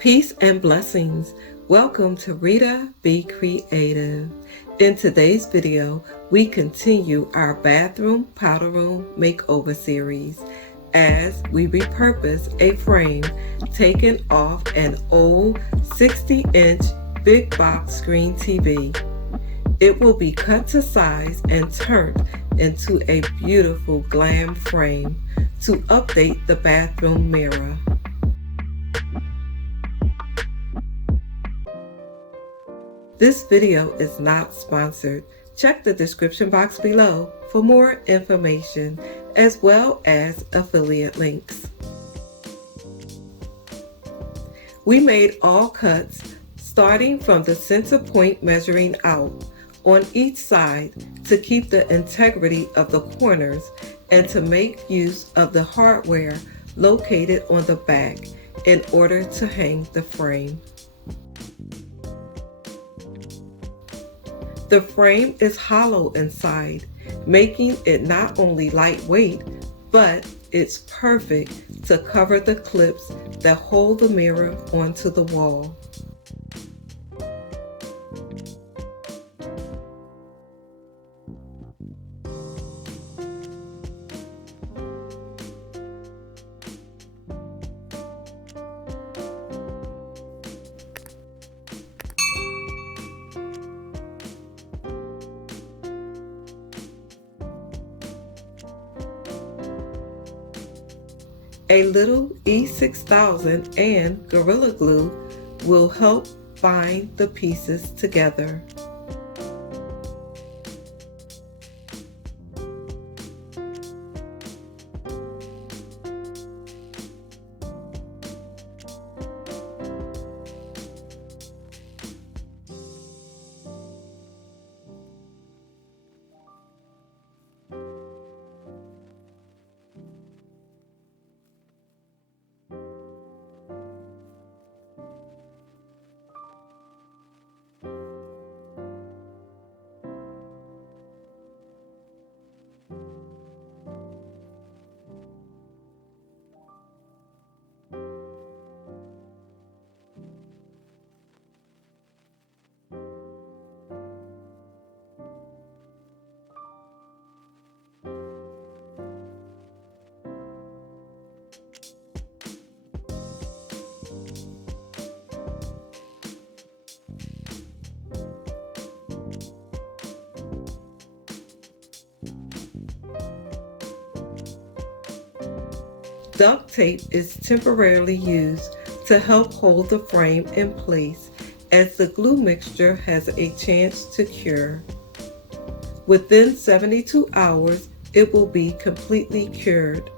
Peace and blessings. Welcome to Rita Be Creative. In today's video, we continue our bathroom powder room makeover series as we repurpose a frame taken off an old 60-inch big box screen TV. It will be cut to size and turned into a beautiful glam frame to update the bathroom mirror. This video is not sponsored. Check the description box below for more information as well as affiliate links. We made all cuts starting from the center point measuring out on each side to keep the integrity of the corners and to make use of the hardware located on the back in order to hang the frame. The frame is hollow inside, making it not only lightweight, but it's perfect to cover the clips that hold the mirror onto the wall. A little E6000 and Gorilla Glue will help bind the pieces together. Duct tape is temporarily used to help hold the frame in place as the glue mixture has a chance to cure. Within 72 hours, it will be completely cured.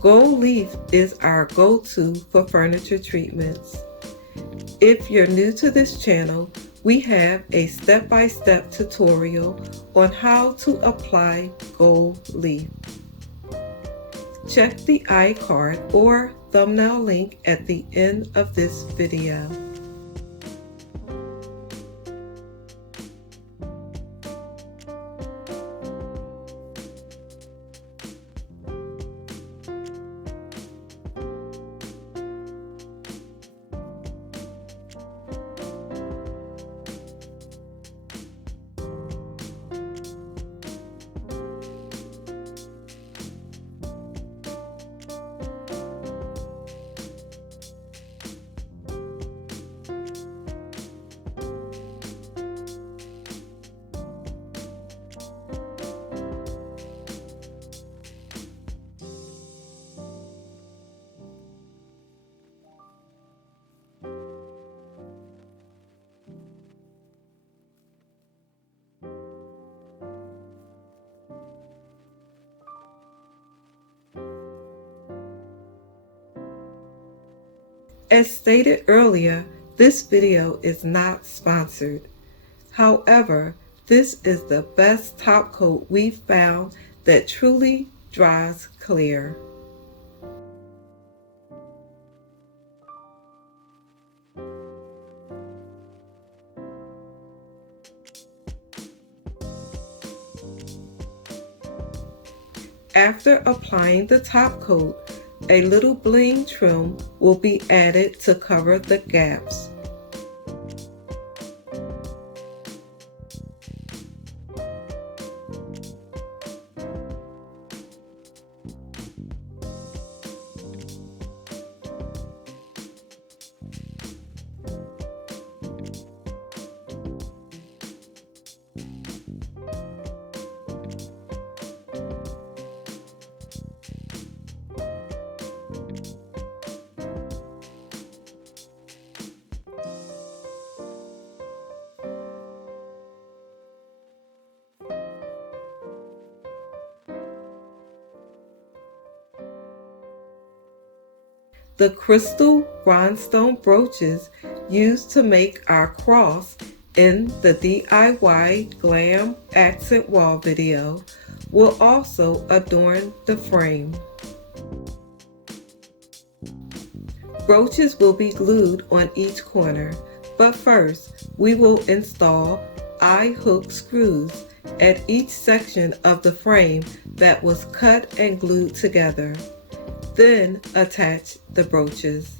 Gold leaf is our go-to for furniture treatments. If you're new to this channel, we have a step-by-step tutorial on how to apply gold leaf. Check the iCard or thumbnail link at the end of this video. As stated earlier, this video is not sponsored. However, this is the best top coat we've found that truly dries clear. After applying the top coat, a little bling trim will be added to cover the gaps. The crystal rhinestone brooches used to make our cross in the DIY Glam accent wall video will also adorn the frame. Brooches will be glued on each corner, but first we will install eye-hook screws at each section of the frame that was cut and glued together. Then attach the brooches.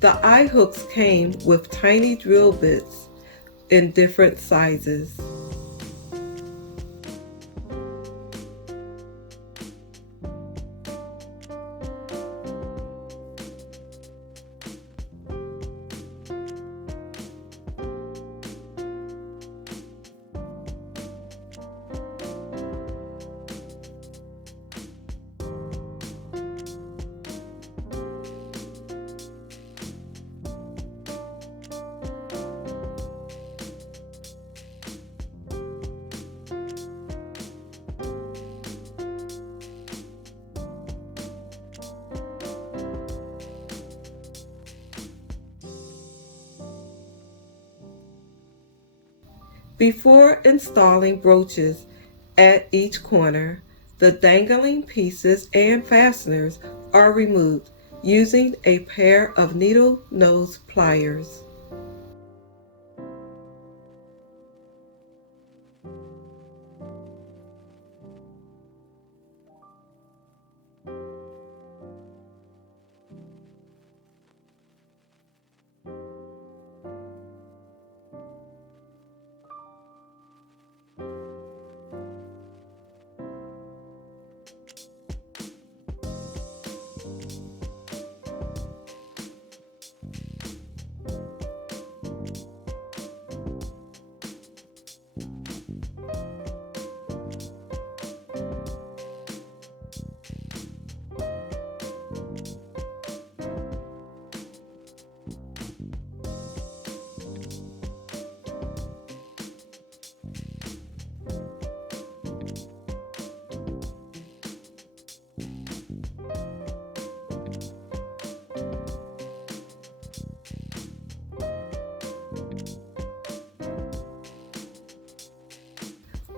The eye hooks came with tiny drill bits in different sizes. Before installing brooches at each corner, the dangling pieces and fasteners are removed using a pair of needle nose pliers.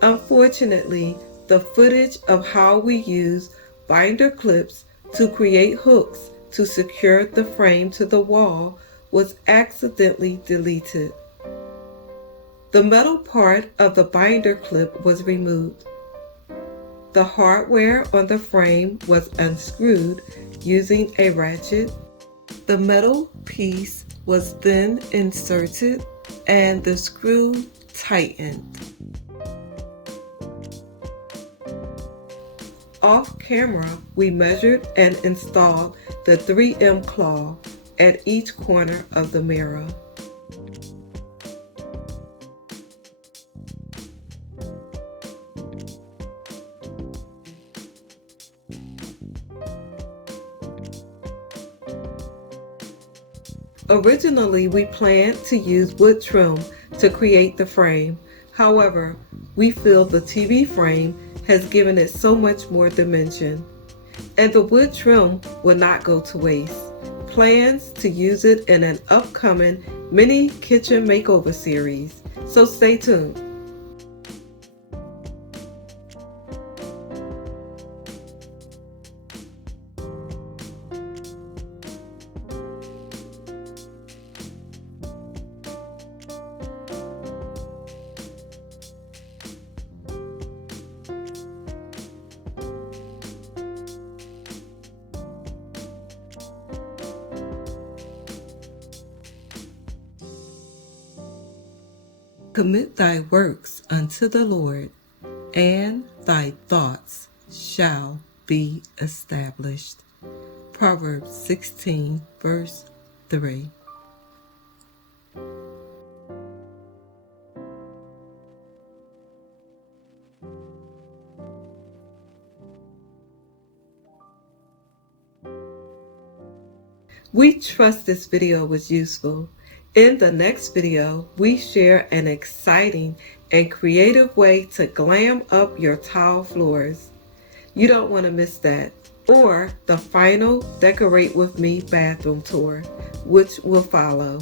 Unfortunately, the footage of how we use binder clips to create hooks to secure the frame to the wall was accidentally deleted. The metal part of the binder clip was removed. The hardware on the frame was unscrewed using a ratchet. The metal piece was then inserted and the screw tightened. Off camera, we measured and installed the 3M claw at each corner of the mirror. Originally, we planned to use wood trim to create the frame. However, we feel the TV frame has given it so much more dimension. And the wood trim will not go to waste. Plans to use it in an upcoming mini kitchen makeover series, so stay tuned. Commit thy works unto the Lord, and thy thoughts shall be established. Proverbs 16, verse 3. We trust this video was useful. In the next video, we share an exciting and creative way to glam up your tile floors. You don't want to miss that. Or the final Decorate With Me bathroom tour, which will follow.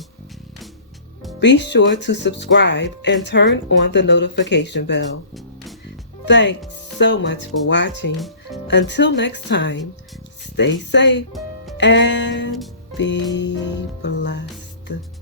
Be sure to subscribe and turn on the notification bell. Thanks so much for watching. Until next time, stay safe and be blessed.